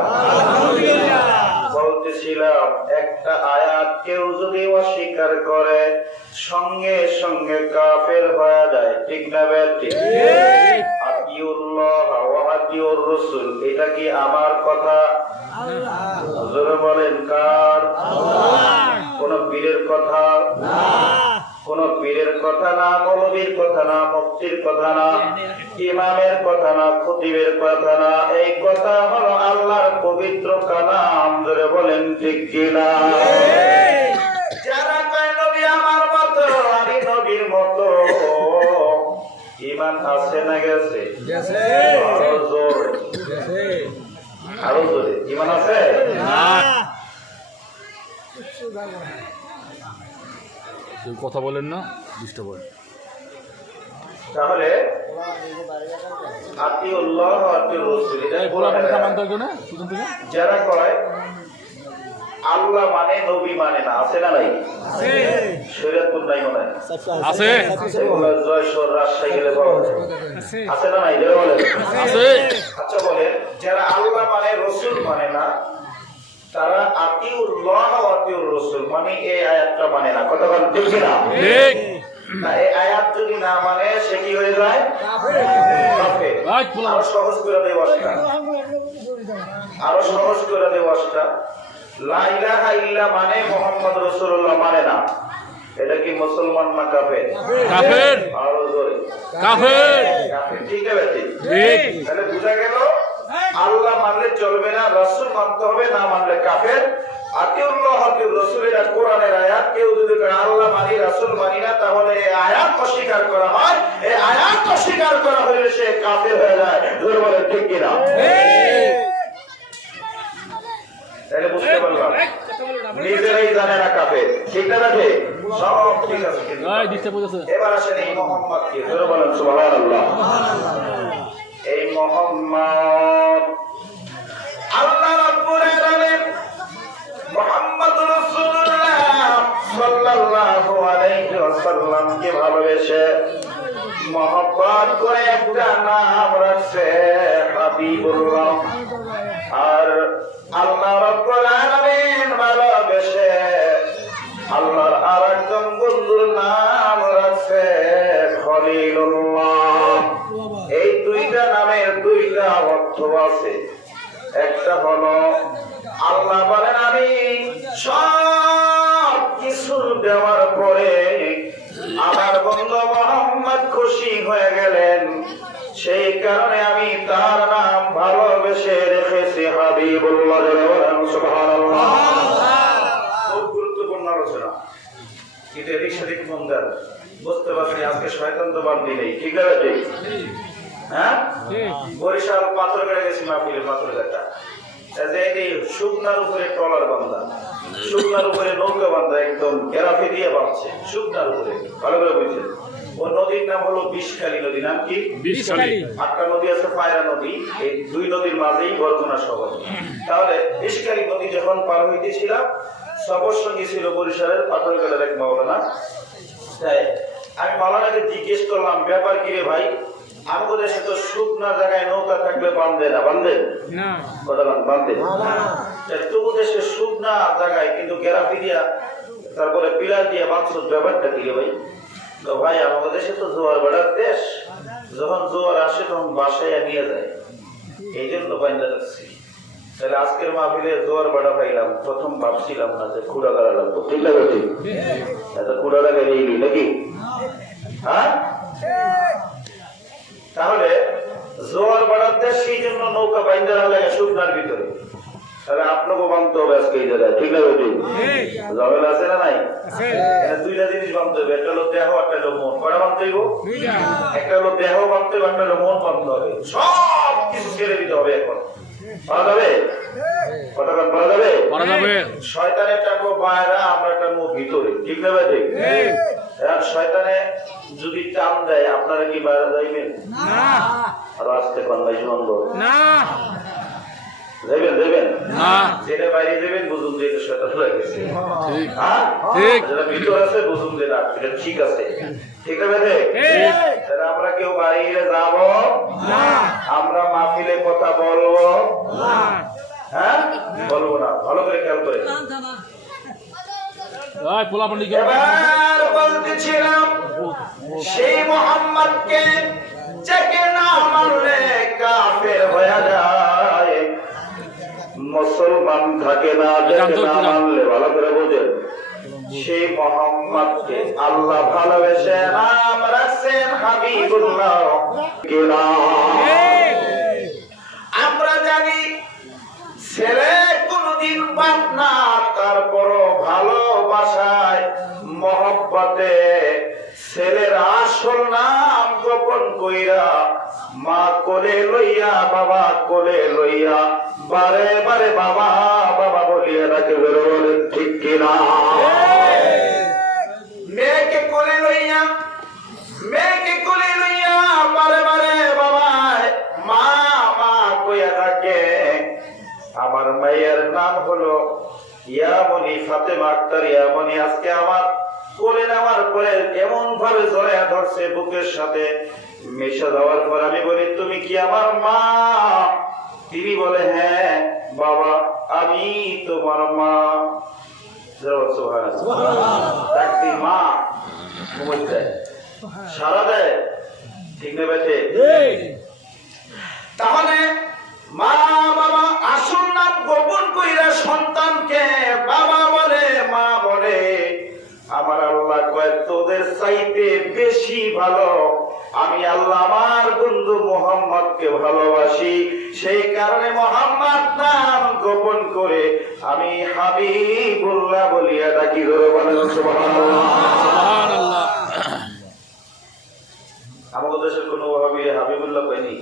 আলহামদুলিল্লাহ। বলতেছিলাম একটা আয়াত কেউ যদি অস্বীকার করে সঙ্গে সঙ্গে কাফের হয়ে যায়, ঠিক না ঠিক? আতিউল্লাহ ওয়া আতিউর রাসূল, এটা কি আমার কথা? জোরে বলেন কার? কোন পীরের কথা না, কোন পীরের কথা না, মৌলবীর কথা না, মুফতির কথা না, ইমামের কথা না, খতিবের কথা না, এই কথা হলো আল্লাহর পবিত্র কালাম। জোরে বলেন ঠিক কিনা? যারা কয় নবী আমার মতো, আমি নবীর মতো, ঈমান আছে না গেছে? আরো জোরে, আরো জোরে, ঈমান আছে না? কথা বলেন না, ডিস্টার্ব হয়। তাহলে আতিউল্লাহ ওয়া আতিউর রাসূল, যারা কয় আল্লাহ মানে নবী মানে না, আছে না নাই? শরীয়তপুর নাই মনে আছে, জয়সর রাজশাহী গেলে পাওয়া যায়, আছে না নাই? আছে। আচ্ছা বলেন, যারা আল্লাহ মানে রাসূল মানে না, তারা আতিউল্লাহ ওয়া আতিউর রাসূল মানে এই আয়াতটা মানে না। কথা বলেন ঠিক কিনা? ঠিক। না, এই আয়াত যদি না মানে সে কি হয়ে যায়? কাফের। আরো সহজ করে দেই ওয়াজটা, আরো সহজ করে দেই ওয়াজটা। লা ইলাহা ইল্লা মানে মুহাম্মদ রাসূলুল্লাহ মানে না, এটা কি মুসলমান না কাফের? কাফের। আরো জোরে, কাফের। কাফের। ঠিক আছে ঠিক? তাহলে বুঝা গেল আল্লাহ মানলে চলবে না, রাসূল মানতে হবে, না মানলে কাফের। আতিউল্লাহ আতিউর রাসূল এটা কোরআনের আয়াত। কেউ যদি আল্লাহ মানি রাসূল মানি না, তাহলে এই আয়াত অস্বীকার করা হয়, এই আয়াত অস্বীকার করা হলে সে কাফের হয়ে যায়। জোরে বলে ঠিক কিনা? তাহলে বুঝতে পারলাম নিজেরাই জানে না কাফের, ঠিক না? ঠিক, সব ঠিক আছে। এবার আসেন এই মুহাম্মদ কি? জোরে বলেন সুবহানাল্লাহ। এই মুহাম্মদ আল্লাহ রাব্বুল আলামিন মুহাম্মদ রাসূলুল্লাহ সাল্লাল্লাহু আলাইহি ওয়াসাল্লাম কে ভালোবেসে মহব্বত করে একটা নাম রাখছে হাবিবুল্লাহ। আর আল্লাহ রাব্বুল আলামিন ভালোবেসে আল্লাহর আরেকজন বন্ধুর নাম রাখছে খলিলুল্লাহ। এই দুইটা নামের দুইটা অর্থ আছে। একটা হলো আল্লাহ বলেন আমি সব কিছু দেওয়ার পরে আমার বন্ধু মুহাম্মদ খুশি হয়ে গেলেন, সেই কারণে আমি তার নাম ভালোবেসে রেখেছি হাবিবুল্লাহ। সুবহানাল্লাহ। খুব গুরুত্বপূর্ণ আলোচনা। কিন্তু এদিক সেদিক মন দেন, বুঝতে পারছি আজকে শয়তান তো বাদ দিলেই, ঠিক আছে ঠিক? হ্যাঁ, বরিশাল পাথরঘাটে গেছি মাহফিলে, পাথরঘাটা শুকনার উপরে ট্রলার বান্ধা, শুকনার উপরে নৌকা বান্ধা, একদম গেরাফি দিয়ে বাঁধছে শুকনার উপরে। ভালো করে বুঝছেন? ও নদীর নাম হলো বিষখালী নদী। নাম কি? বিষখালী। আটটা নদী আছে, পায়রা নদী, এই দুই নদীর মাঝেই বরগুনা শহর। তাহলে বিষখালী নদী যখন পার হইতেছিলাম, সবর সঙ্গে ছিল বরিশালের পাথরঘাটের এক মাওলানা। তাই আমি মাওলানাকে জিজ্ঞেস করলাম, ব্যাপার কি রে ভাই, আমাদের দেশে তো শুকনা জায়গায় নৌকা থাকলে বান্ধে না, বান্ধে না, বান্ধে তবু দেশে শুকনা জায়গায় কিন্তু গেরাফি দিয়া তারপরে পিলার দিয়ে বাঁধছ, ব্যাপারটা কি রে ভাই? তো ভাই আমাদের দেশে তো জোয়ার বেড়ার দেশ, যখন জোয়ার আসে তখন বাসায় নিয়ে যায়, এই জন্য বান্ধা রাখছি। তাহলে আজকের মাহফিলে জোয়ার বেড়া পাইলাম, প্রথম ভাবছিলাম না যে খুঁড়া গাড়া লাগবো, ঠিক লাগে? ঠিক, এত খুঁড়া লাগাই নিলি নাকি? হ্যাঁ, তাহলে জোয়ার বাড়ার দেশ, সেই জন্য নৌকা বাইন্দা লাগে শুকনার ভিতরে। তাহলে আপনাকেও বাঁধতে হবে আজকে এই জায়গায়, ঠিক না? ঝামেলা আছে না নাই? দুইটা জিনিস বাঁধতে হবে, একটা হলো দেহ, একটা হলো মন। কটা বাঁধতে হইব? একটা হলো দেহ বাঁধতে হবে, একটা হলো মন বাঁধতে হবে। সব কিছু ছেড়ে দিতে হবে। এখন পারা যাবে? কতক্ষণ পারা যাবে? শয়তানের টাকা বাইরে, আমরা একটা মুখ ভিতরে, ঠিক না ভাই? ঠিক। শয়তানে যদি টান দেয়, আপনারা কি বাইরে যাইবেন? আর আসতে কন্যাই বন্ধ যাইবেন, যাইবেন যেটা বাইরে যাবেন, বুঝুন যে শয়তান হয়ে গেছে। যেটা ভিতর আছে বুঝুন যে না, এটা ঠিক আছে, ঠিক আছে? তাহলে আমরা কেউ বাইরে যাব, আমরা মাহফিলে কথা বলবো, করে ওই পোলা পান্ডি এবার বলতেছিলাম সেই মোহাম্মদকে যাকে না মানলে কাফের হয়ে যায়, মুসলমান থাকে না, যাকে না মানলে ভালো করে বোঝেন সেই মোহাম্মদকে আল্লাহ ভালোবেসে নাম রাখছেন হাবিবুল্লাহ। কিনা আমরা জানি ছেলে কোনদিন বাপ না, তারপরও ভালোবাসায় মহব্বতে ছেলের আসল নাম গোপন কইরা মা কোলে লইয়া বাবা কোলে লইয়া বারে বারে বাবা বাবা বলিয়া তাকে বলেন, ঠিক কিনা? মেয়েকে কোলে লইয়া বারে বারে বাবা মা মা কইয়া থাকে। আমার মায়ের নাম হলো ইয়ামনি ফাতেমা আক্তার ইয়ামনি। আজকে আমার কোলে নেওয়ার পরে এমন ভাবে জড়াইয়া ধরছে বুকের সাথে মিশে দেওয়ার পর আমি বলি, তুমি কি আমার মা? তিনি বলে, হ্যাঁ বাবা আমি তোমার মা। ডাকতি মা ঘুমোই দেয়, সারা দেয়, ঠিক না বেঠে? তাহলে মা বাবা আসল নাম গোপন কইরা সন্তানকে বাবা বলে মা বলে। আমার আল্লাহ কয় তোদের চাইতে বেশি ভালো আমি আল্লাহ আমার বন্ধু মোহাম্মদকে ভালোবাসি, সেই কারণে মোহাম্মদ নাম গোপন করে আমি হাবিবুল্লাহ বলিয়া ডাকি। ধরে বলেন সুবহানাল্লাহ। সুবহানাল্লাহ। আমাদের দেশের কোনো হাবিবুল্লাহ পাইনি।